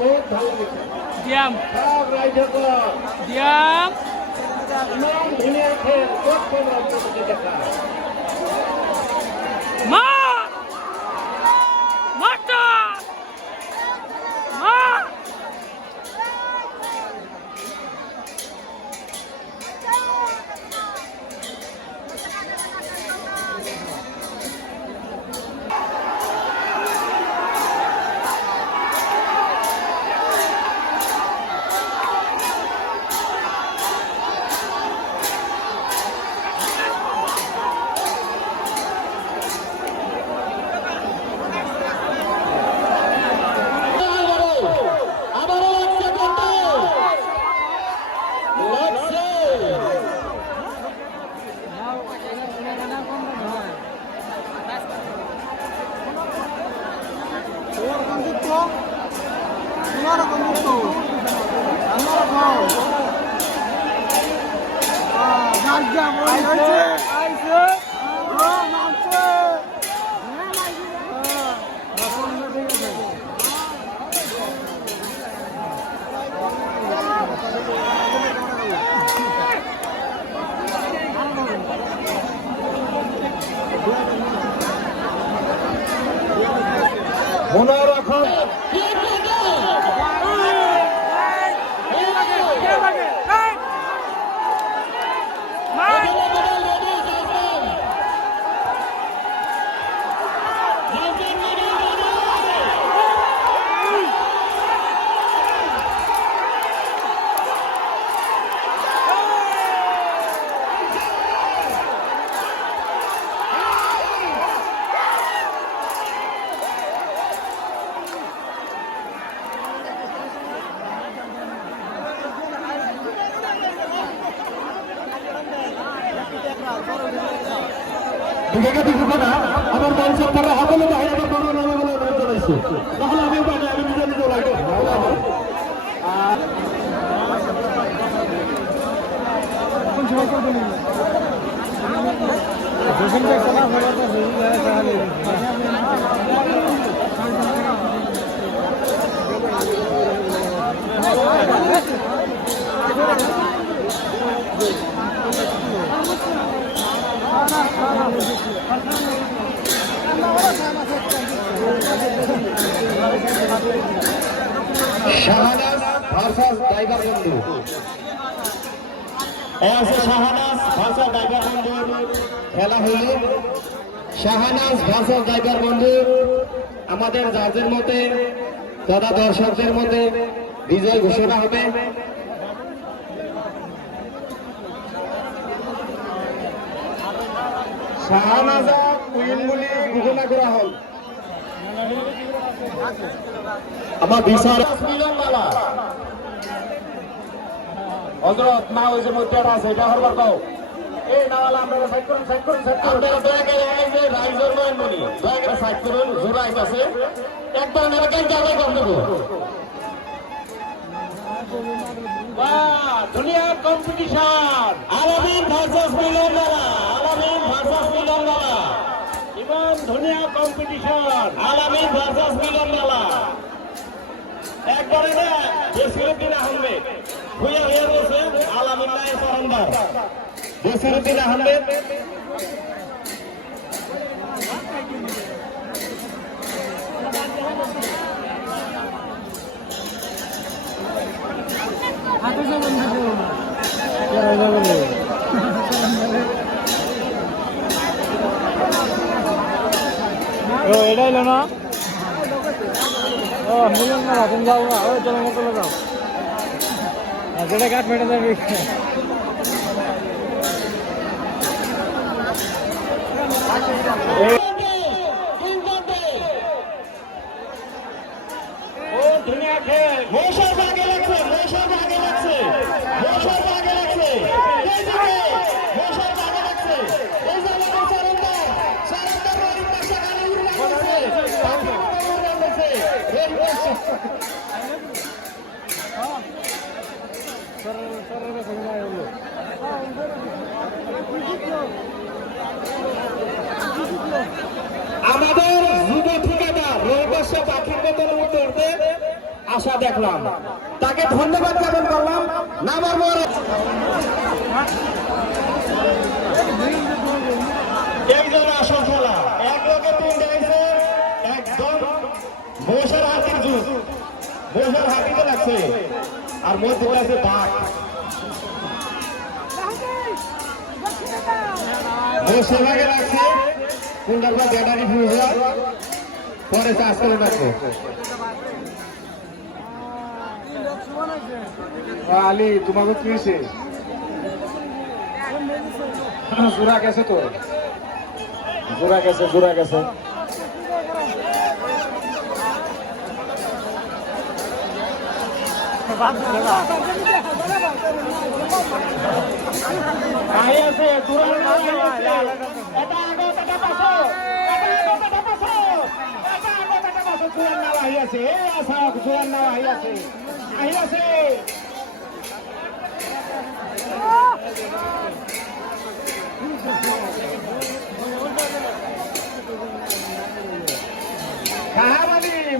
বহুত ভালো লেগেছে। দিয়াম সব রাইজকর দিয়াম ইমান ধুনীয়া খেল ক'ত ক'ত ৰাজ্যতে দেখা। মা মাটা মা মনে রাখুন জায়গা থেকে না আমার মানুষের তারা হাবলে ভাই আমার বড় নামে বলে জানাইছে তাহলে আমি পাই আমি নিজে নিজে লাগে কোন সময় করব না জসিম ভাই চলা হলো তো জসিম ভাই তাহলে শাহানাজ ভার্সাস টাইগার বন্ধু শাহানাজ ভার্সাস টাইগার বন্ধুর খেলা হলো শাহানাজ ভার্সাস টাইগার বন্ধু আমাদের জাজের মতে তথা দর্শকদের মধ্যে বিজয় ঘোষণা হবে। শাহানাজা কুইন বলে ঘোষণা করা হল। আমার বিচার মিলনমালা হযরত না ওই যে মধ্যে আছে এটা হরবার কও এই নাওয়ালা আপনারা সাইড করুন আপনারা দয়া করে এই যে রাইজর নয়নমণি দয়া করে সাইড করুন জোড়া আছে একদম এলাকায় যাবে বন্ধু বাহ দুনিয়া কম্পিটিশন আলামিন ভার্সেস মিলনমালা ইমান দুনিয়া কম্পিটিশন আলামিন ভার্সেস মিলনমালা একবারে না বসিরউদ্দিন আহমেদ ভুইয়া হয়ে রয়েছে আলামিন নাই সরন্দার বসিরউদ্দিন আহমেদ হাতে যাবেন এটাই না ও মিলন না তুমি যাও না ওই চলো না চলে যাও যেটা কাঠ মেটে যাবে ও দুনিয়া খেল মৌসুম আগে লাগছে মৌসুম আগে লাগছে মৌসুম আগে লাগছে এই দিকে মৌসুম আগে লাগছে এই জায়গায় সারেন্দার সারেন্দার রোহিত পাশা গালি উড়ে লাগছে আমাদের যুব ঠিকাদার রোহিত পাখির মতন উঠতে আশা দেখলাম, তাকে ধন্যবাদ জ্ঞাপন করলাম। নাম্বার এই জন্য আসল খেলা, এক লোকে তিন ডাইছে, একদম বসার হাতির যুগ, বসার হাতিতে লাগছে, আর মধ্যে আছে বাঘ। বসে ভাগে রাখছে, কোনটার পর ব্যাটারি ফিউজ হয়, পরে চার্জ করে রাখবো। আলী তোমাকে কি হয়েছে? জোড়া গেছে তো, জোড়া গেছে, জোড়া গেছে।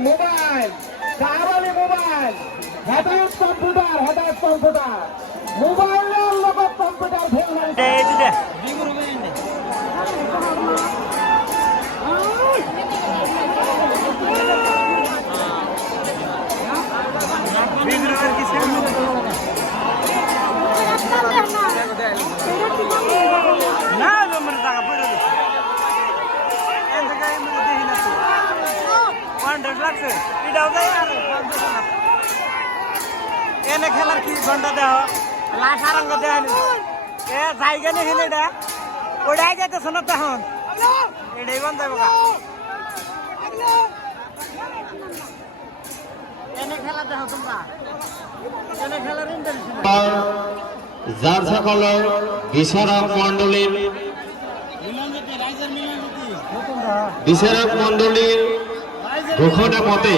মোবাইল, সাহাবালি মোবাইল, হেদায়ত কম্পিউটার, হেদায়ত কম্পিউটার, মোবাইলের লগত কম্পিউটার ফেল এনে খেলার কি ঘন্টা দেহ লাশ আরঙ্গ দেহ এ জায়গা নেই হেলে এটা ওটাই যাইতেছ না তখন এটাই বন্ধ যাবো এনে খেলা দেহ তোমরা এনে খেলার যার সকল বিচারক মন্ডলীর ঘোষণা মতে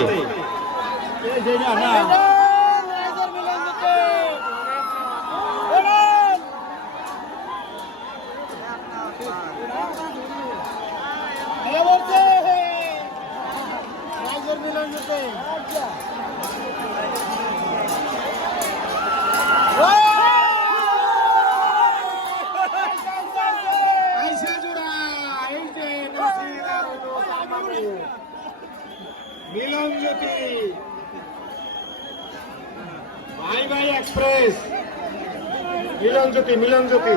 মিলনজ্যোতি ভাই ভাই এক্সপ্রেস, মিলনজ্যোতি, মিলনজ্যোতি।